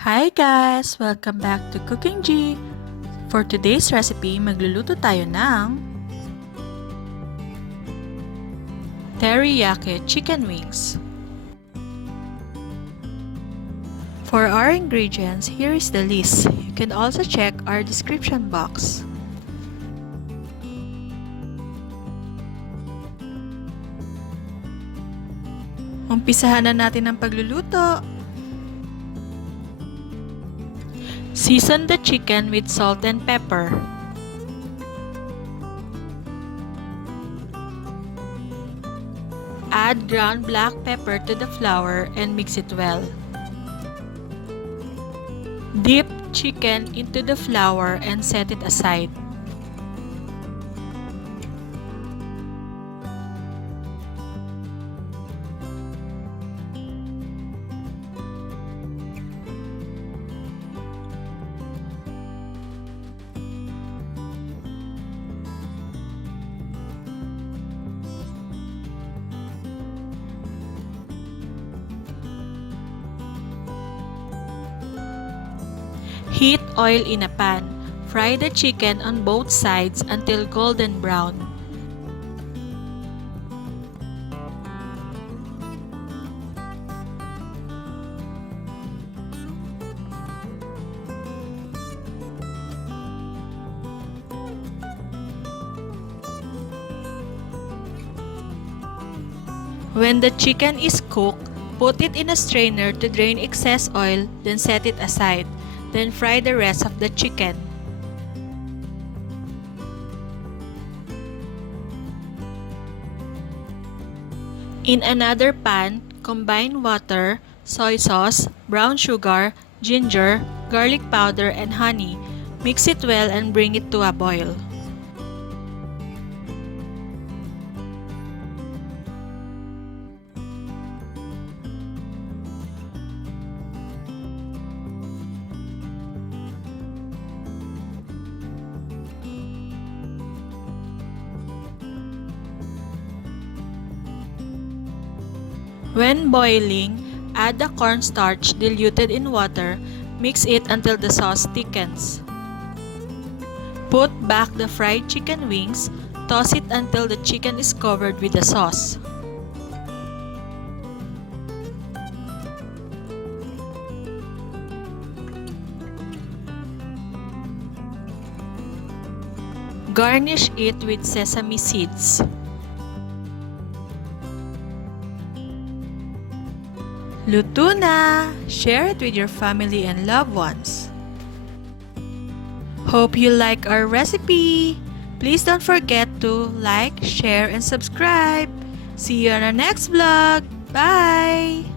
Hi guys! Welcome back to Cookingee! For today's recipe, magluluto tayo ng teriyaki chicken wings. For our ingredients, here is the list. You can also check our description box. Umpisahan na natin ang pagluluto. Season the chicken with salt and pepper. Add ground black pepper to the flour and mix it well. Dip chicken into the flour and set it aside. Heat oil in a pan. Fry the chicken on both sides until golden brown. When the chicken is cooked, put it in a strainer to drain excess oil, then set it aside. Then fry the rest of the chicken. In another pan, combine water, soy sauce, brown sugar, ginger, garlic powder, and honey. Mix it well and bring it to a boil. When boiling, add the cornstarch diluted in water. Mix it until the sauce thickens. Put back the fried chicken wings. Toss it until the chicken is covered with the sauce. Garnish it with sesame seeds. Luto na! Share it with your family and loved ones. Hope you like our recipe! Please don't forget to like, share, and subscribe. See you on our next vlog. Bye!